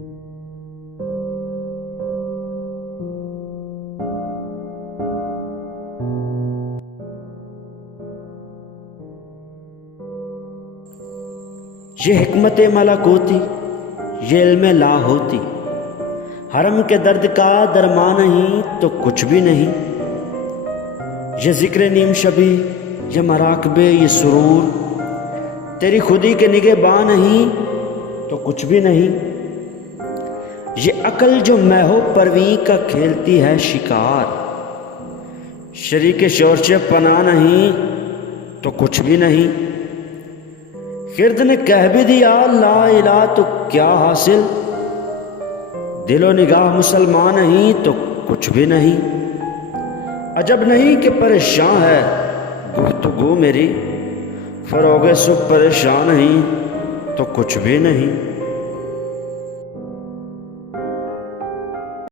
یہ حکمت ملکوتی، یہ علم لاہوتی، حرم کے درد کا درمان نہیں تو کچھ بھی نہیں۔ یہ ذکر نیم شبی، یہ مراقبے، یہ سرور، تیری خودی کے نگہباں نہیں تو کچھ بھی نہیں۔ یہ عقل جو مہو پرویں کا کھیلتی ہے شکار، شریک شورش پناہ نہیں تو کچھ بھی نہیں۔ خرد نے کہہ بھی دیا لا الہ تو کیا حاصل، دل و نگاہ مسلمان نہیں تو کچھ بھی نہیں۔ عجب نہیں کہ پریشان ہے گفتگو میری، فروغ سب پریشان نہیں تو کچھ بھی نہیں۔